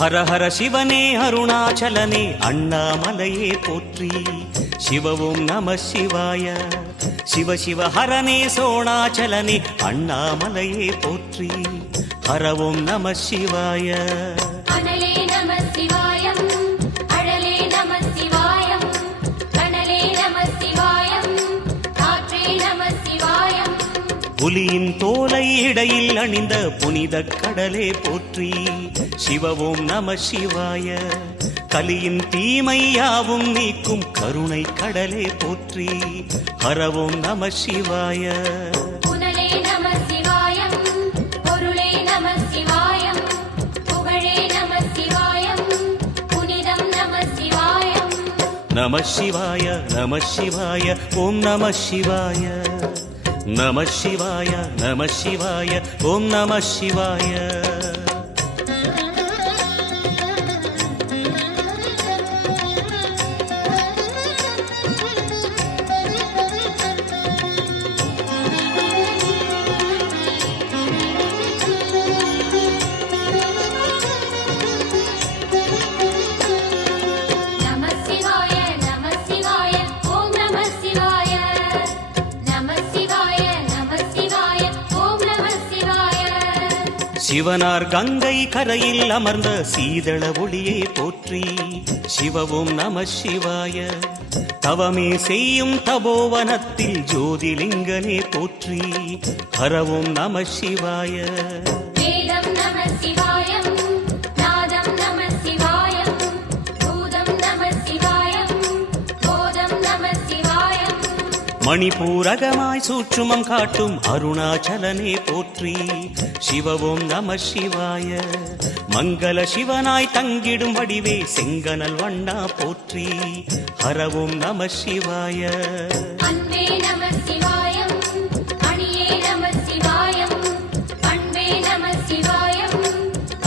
ஹர ஹர சிவனே அருணாச்சலனே அண்ணாமலையே போற்றி. சிவவும் நம சிவாய. சிவ சிவ ஹரனே சோணாச்சலனே அண்ணாமலையே போற்றி. ஹரவும் நம சிவாய. அனலே நம சிவாயம், அழலே நம சிவாயம், கனலே நம சிவாயம், காற்றே நம சிவாயம். புலியின் தோலை இடையில் அணிந்த புனித கடலே போற்றி. சிவவும் நம சிவாய. கலியின் தீமையாவும் நீக்கும் கருணை கடலே போற்றி. ஹரவும் நம சிவாய. புனலே நம சிவாயம், பொருளே நம சிவாயம், புகழே நம சிவாயம், புனிதம் நம சிவாயம். நம சிவாய நம சிவாய ஓம் நம சிவாய. நம சிவாய நம சிவாய ஓம் நம சிவாய. சிவனார் கங்கை கரையில் அமர்ந்த சீதள ஒளியே போற்றி. சிவவும் நம சிவாய. தவமே செய்யும் தபோவனத்தில் ஜோதிலிங்கனே போற்றி. ஹரவும் நம சிவாய. வேதம் நம சிவாயம், நாதம் நம சிவாயம், பூதம் நம சிவாயம், போதம் நம சிவாயம். மணிபூரகமாய் சூட்சுமம் காட்டும் அருணாச்சலனே போற்றி. சிவவும் நம சிவாய. மங்கள சிவனாய் தங்கிடும் வடிவே செங்கனல் வண்ணா போற்றி. ஹரவும் நம சிவாய. அன்பே நம சிவாயம், அணியே நம சிவாயம், பண்பே நம சிவாயம்,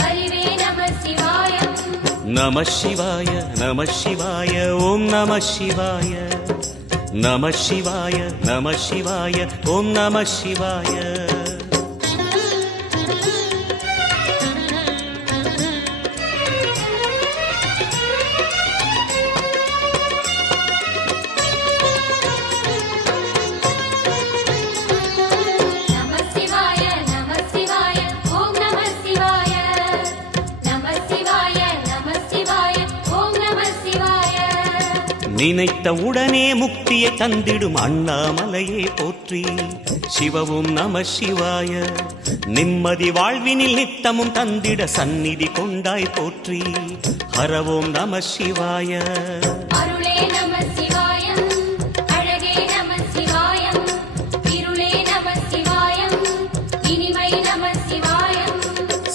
அறிவே நம சிவாயம். நம சிவாய நம சிவாய ஓம் நம சிவாய. நம சிவாய நம சிவாய ஓம் நம சிவாய. நினைத்த உடனே முக்தியை தந்திடும் அண்ணாமலையே போற்றி. சிவவும் நம சிவாய. நிம்மதி வாழ்வினில் நித்தமும் தந்திட சந்நிதி கொண்டாய் போற்றி. ஹரவும் நம சிவாய. அருளே நம சிவாயம், அழகே நம சிவாயம், இருளே நம சிவாயம், இனிமை நம சிவாயம்.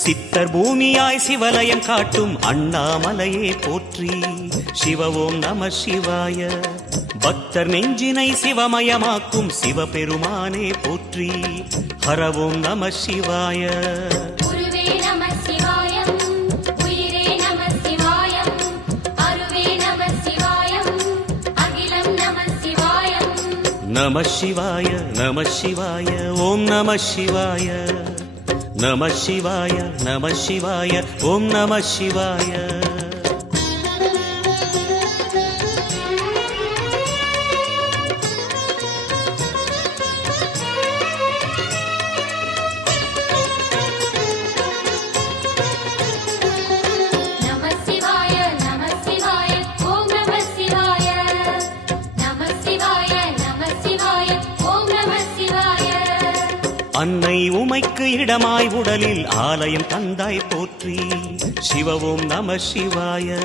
சித்தர் பூமியாய் சிவலயம் காட்டும் அண்ணாமலையே போற்றி. சிவவும் நம சிவாய. பக்தர் நெஞ்சினை சிவமயமாக்கும் சிவபெருமானே போற்றி. ஹரவும் நம சிவாய. குருவே நம சிவாயம், உயிரே நம சிவாயம், அருவே நம சிவாயம், அகிலம் நம சிவாயம். நம சிவாய நம சிவாய ஓம் நம சிவாய. நம சிவாய நம சிவாய ஓம் நம சிவாய. அன்னை உமைக்கு இடமாய் உடலில் ஆலயம் தந்தாய் போற்றி. சிவவும் நம சிவாய.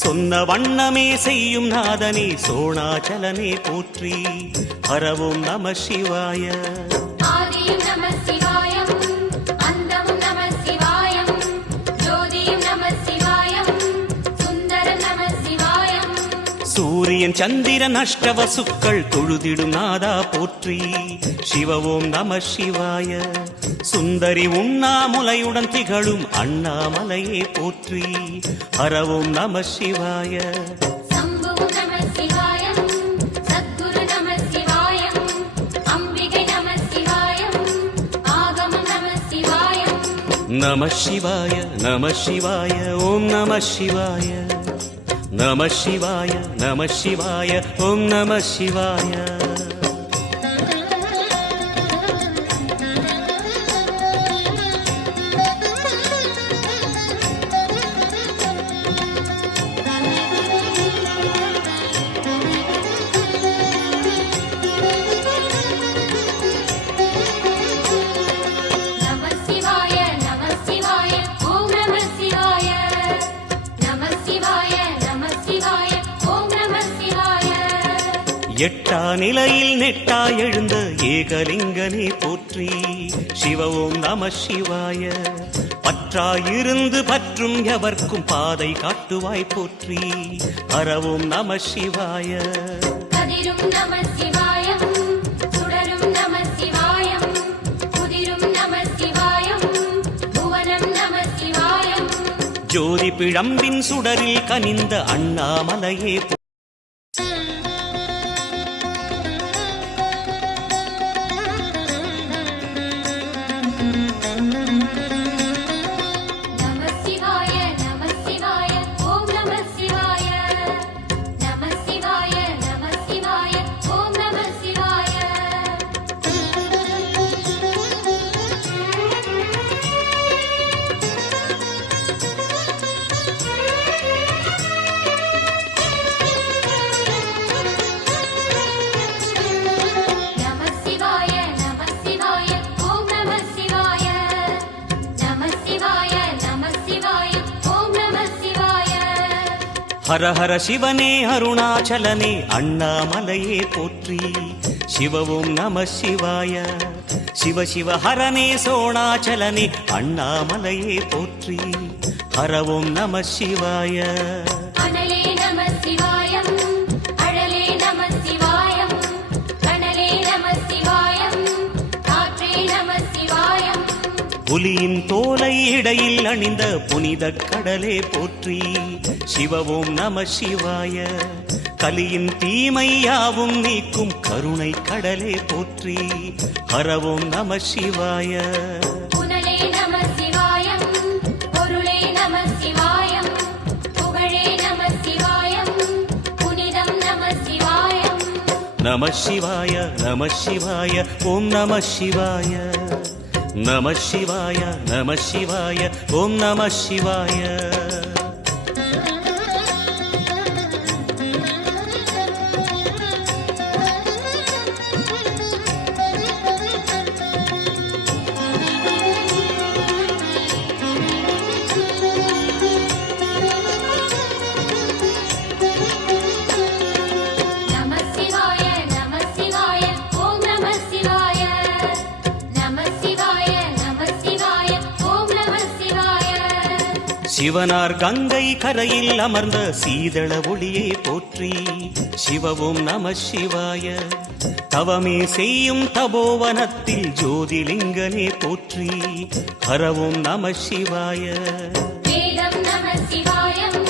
சொன்ன வண்ணமே செய்யும் நாதனே சோணாச்சலனே போற்றி. ஹரவும் நம சிவாய. ஆதியும் நம சிவாயம், அந்தமும் நம சிவாயம், ஜோதியும் நம சிவாயம், சுந்தரம் நம சிவாயம். சூரியன் சந்திரன் அஷ்டவசுக்கள் தொழுதிடும் நாதா போற்றி. சிவவும் நம சிவாய. சுந்தரி உண்ணாமுலையுடன் திகழும் அண்ணாமலையே போற்றி. ஹரவும் நம சிவாய. சம்புவும் நம சிவாயம், சத்குரு நம சிவாயம், அம்பிகை நம சிவாயம், ஆகமம் நம சிவாயம். நம சிவாய நம சிவாய ஓம் நம சிவாய நம சிவாய நம சிவாய ஓம் நம சிவாய நம சிவாய நம சிவாய ஓம் நம சிவாய நம சிவாய நம சிவாய ஓம் நம சிவாய எட்டா நிலையில் நெட்டா எழுந்த ஏகலிங்கனே போற்றி சிவ ஓம் நம சிவாய பற்றாயிருந்து பற்றும் எவர்க்கும் பாதை காட்டுவாய் போற்றி ஹரவோம் நம சிவாய கதிரும் நம சிவாயம் சுடரும் நம சிவாயம் குதிரும் நம சிவாயம் புவனம் நம சிவாயம் ஜோதி பிழம்பின் சுடரில் கனிந்த அண்ணாமலையே நம சிவாய நம சிவாய ஓம் நம சிவாய நம சிவாய நம சிவாய ஓம் நம சிவாய நம சிவாய நம சிவாய ஓம் நம சிவாய நம சிவாய நம சிவாய ஓம் நம சிவாய ஹர ஹர சிவனே அருணாச்சலனே அண்ணாமலையே போற்றி சிவ ஓம் நம சிவாய சிவ சிவ ஹரனே சோணாச்சலனே அண்ணாமலையே போற்றி ஹர ஓம் நம சிவாய அனலே நம சிவாயம் அழலே நம சிவாயம் கனலே நம சிவாயம் காற்றே நம சிவாயம் புலியின் தோலை இடையில் அணிந்த புனித கடலே போற்றி சிவ ஓம் நம சிவாய கலியின் தீமையாவும் நீக்கும் கருணை கடலே போற்றி ஹர ஓம் நம சிவாய புனலே நம சிவாயம் பொருளே நம சிவாயம் புகழே நம சிவாயம் புனிதம் நம சிவாயம் நம சிவாய நம சிவாய ஓம் நம சிவாய நம சிவாய நம சிவாய ஓம் நம சிவாய நம சிவாய நம சிவாய ஓம் நம சிவாய நம சிவாய நம சிவாய ஓம் நம சிவாய சிவனார் கங்கை கரையில் அமர்ந்த சீதள ஒளியே போற்றி சிவ ஓம் நம சிவாய தவமே செய்யும் தபோவனத்தில் ஜோதிலிங்கனே போற்றி ஹர ஓம் நம சிவாய வேதம் நம சிவாயம்